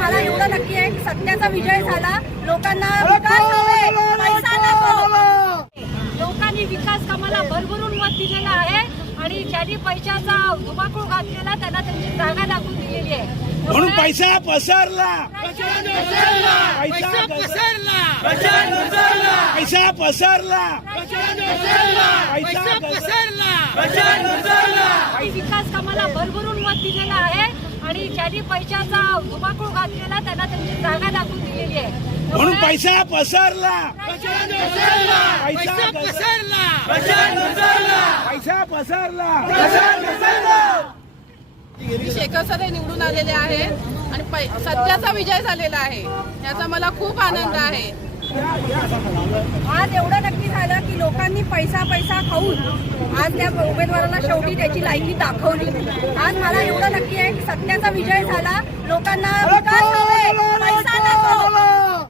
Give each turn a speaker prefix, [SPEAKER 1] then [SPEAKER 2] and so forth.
[SPEAKER 1] मला एवढं नक्की आहे की सत्याचा विजय झाला लोकांना हो लोकांनी विकास कामाला भरभरून बर मत दिलेला आहे आणि ज्यांनी पैशाचा धुमाकूळ घातलेला त्यांना त्यांची जागा दाखवून दा दिलेली आहे
[SPEAKER 2] म्हणून पैसा पसरला
[SPEAKER 3] पैसा पसरला
[SPEAKER 2] पैसा पसरला
[SPEAKER 1] विकास कामाला भरभरून मत दिलेला आहे आणि ज्यांनी पैशाचा घुमाकूळ घातलेला त्यांना त्यांची जागा दाखवून दिलेली
[SPEAKER 2] आहे म्हणून पैसा पसरला
[SPEAKER 3] पैसा
[SPEAKER 2] पसरला
[SPEAKER 1] शेखरसाहेब निवडून आलेले आहेत आणि सध्याचा विजय झालेला आहे याचा मला खूप आनंद आहे आज एवढं नक्की झालं की लोक पैसा पैसा खाऊन आज त्या उमेदवाराला शेवटी त्याची लायकी दाखवली आज मला एवढं नक्की आहे की सत्याचा विजय झाला लोकांना